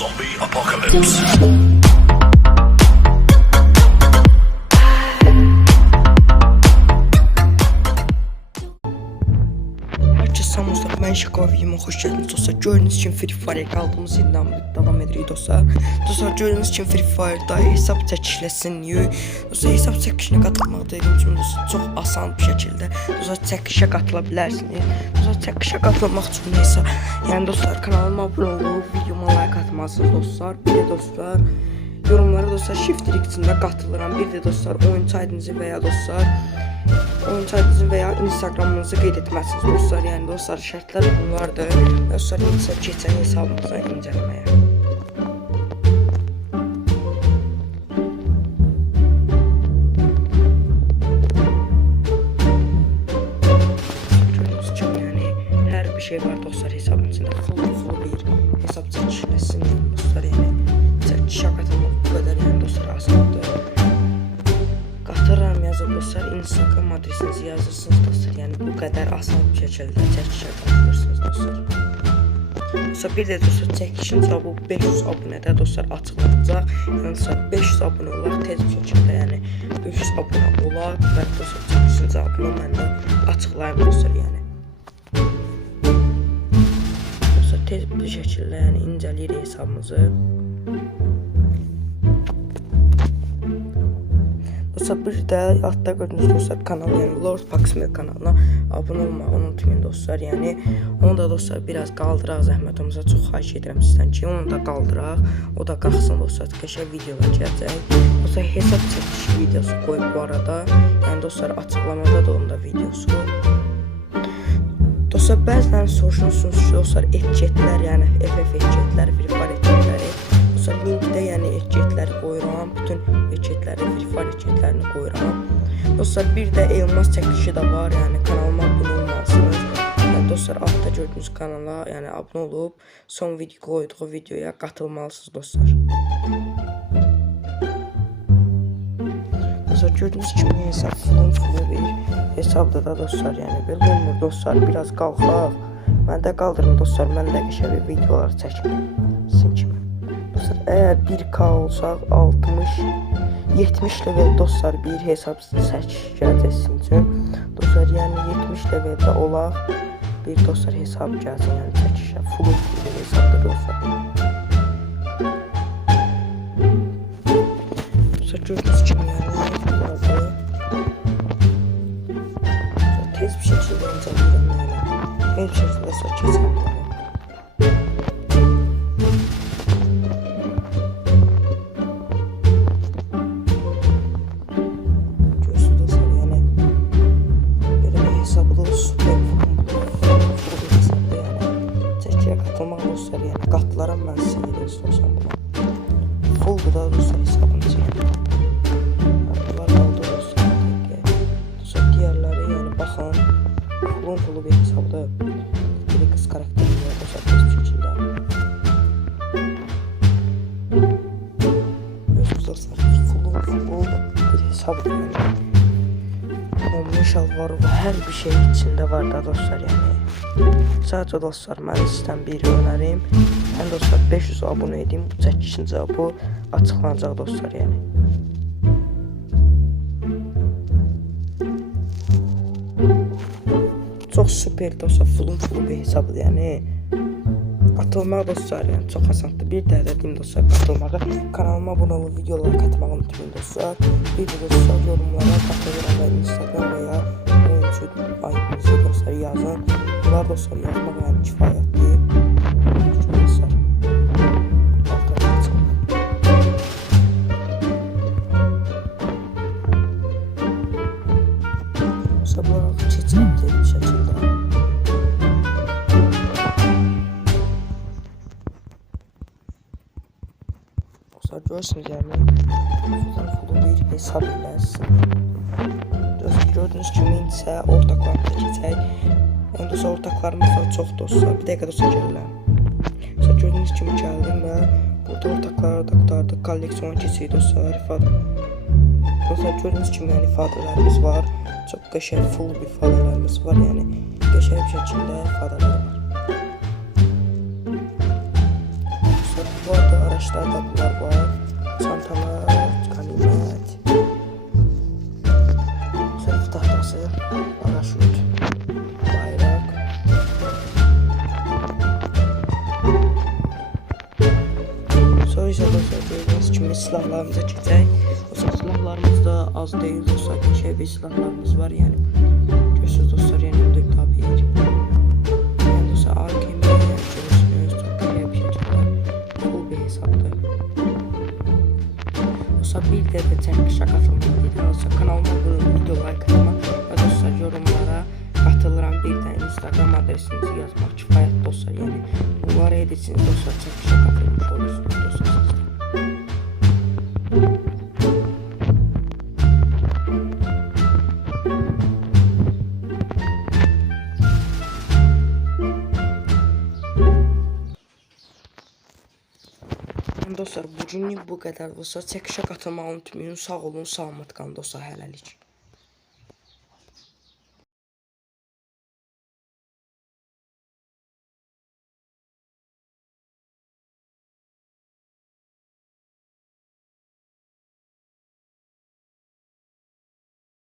Zombie apocalypse. Herkese salam dostlar, mən Şəkov videoma xoş gəldiniz dostlar. Gördüyünüz kimi Free Fire qaldığımız yerdən davam edirik dostlar. Dostlar gördüyünüz kimi Free Fire'da hesab çəkişləsin. Dostlar hesab çəkişinə qatılmaq dediyim kimi dostlar çox asan bir şəkildə dostlar çəkişə qatıla bilərsiniz. Dostlar çəkişə qatılmaq üçün isə yəni dostlar kanalıma abunə olub videoma like atmalısınız dostlar. Bir də dostlar yorumlara dostlar shift-lik içində qatılıram. Bir də dostlar oyuncu aydınızı və ya dostlar oyuncu adınızı və ya Instagramınızı qeyd etməsiniz dostlar. Yəni dostlar şərtlər bunlardır. Dostlar indi keçən hesabımıza incələməyə. Gördüyünüz kimi yəni hər bir şey var dostlar hesabın içində. Full bir hesab çəkişləsin dostlar. Yəni çəkişə qatılmaq bu qədər yəni dostlar asandır. Qatılıram yazıb dostlar, Instagram adresinizi yazırsınız dostlar. Yəni bu qədər asan bir şəkildə çəkişə qatılırsınız dostlar. Dostlar bir də dostlar çəkişin cavabı 500 abunədə dostlar açıqlanacaq. Yəni dostlar 500 abunə olar tez bir şəkildə yəni 500 abunə olar və dostlar çəkişin cavabını mən də açıqlayım dostlar yəni. Dostlar tez bir şəkildə yəni incələyir hesabımızı. Dostlar bir də altta gördüyünüz dostlar kanal yəni Lord Paxmel kanalına abunə olmağı unutmayın dostlar. Yəni onu da dostlar biraz qaldıraq zəhmət olmasa çox xahiş edirəm sizdən ki onu da qaldıraq. O da qalxsın dostlar. Qəşəng videolar gələcək. Dostlar hesab çəkiliş videosu qoyub bu arada. Yəni dostlar açıqlamada da onun da videosu. Dostlar bəzən soruşursunuz ki dostlar etiketlər yəni FF etiketləri, Free Fire etiketləri. Dostlar linkdə yəni etiketləri qoyuram. Bütün etiketləri, Free Fire etiketlərini qoyuram. Dostlar bir də elmas çəkilişi də var. Yəni kanalıma abunə olmalısınız. Yəni dostlar altta gördüyünüz kanala yəni abunə olub son video qoyduğu videoya qatılmalısınız dostlar. Dostlar gördüyünüz kimi hesab full bir hesabda da dostlar yəni belə olmur dostlar. Biraz qalxaq. Mən də qaldırım dostlar. Mən də qəşəng bir videolar çəkim. Sizin kimi. Dostlar əgər 1K olsaq 70 level dostlar bir hesab çəkiş gələcək sizin üçün. Dostlar yəni 70 leveldə olaq bir dostlar hesab gəlsin yəni çəkişə. Full bir hesabdır dostlar. Dostlar gördüyünüz kimi yəni burada tez bir şəkildə incələyirəm yəni. Tez bir şəkildə dostlar keçirəm. Qatılmaq dostlar yəni qatlaram mən sizə yedim istiyorsan buna. Fulldur da dostlar hesabınız yəni. Bunlar oldu dostlar. Dostlar diğerləri yəni baxın. Full bir hesabda bir qız karakteri var dostlar tez bir şəkildə. Görürsünüz dostlar full bir hesabdır yəni. Onun şalvarı və hər bir şey içində var da dostlar yəni. Sadəcə dostlar mən sizdən bir önerim. Mən dostlar 500 abunə edeyim. Bu çəkişin cavabı açıqlanacaq dostlar yəni. Çox super dostlar full bir hesabdır yəni. Qatılmaq dostlar yəni çox asandır. Bir də deyim dostlar qatılmağı kanalıma abunə olub videolara qatmağı unutmayın dostlar. Bir də dostlar yorumlara qatılıram və Instagram və ya oyuncu aydınızı dostlar yazın. Bunlar dostlar yazmaq yəni kifayətdir. Dostlar altına çıxın. Dostlar bu arada keçirəm bir şəkildə. Dostlar görürsünüz yəni full bir hesab ilə dostlar gördüyünüz kimi isə ortaqlarımıza keçək. Yəni dostlar ortaqlarımız çox dostlar. Bir dəqiqə dostlar gəlirəm. Dostlar gördüyünüz kimi gəldim və burada ortaqları da qutardı. Kolleksiyon keçirik dostlar. Dostlar gördüyünüz kimi yəni ifadələrimiz var. Çox qəşəng full bir ifadələrimiz var. Yəni qəşəng bir şəkildə ifadələr var. dostlar. Bu arada araçlarda bunlar var. Çantalar, ganimet, sırf tahtası, paraşüt, bayrak. Sonra ise dostlar gördüğünüz kimi silahlarımıza geçək. Dostlar silahlarımız da az değil dostlar. Geçək bir silahlarımız var yani. Görürsünüz dostlar yani tabii. Yani dostlar AKM görürsünüz çok iyi bir şey çıkar. Full bir hesaptır. Dostlar bir de çəkilişə qatılmalıydı. Dostlar kanalıma abunə olun, video like atma və dostlar yorumlara qatılıram. Bir də Instagram adresinizi yazmaq kifayət dostlar. Yəni bunları edirsiniz dostlar, çəkilişə qatılmış olursunuz dostlar sizdə. Dostlar bugünlük bu qədər dostlar. Çəkişə qatılmağı unutmayın. Sağ olun, salamat qalın dostlar, hələlik.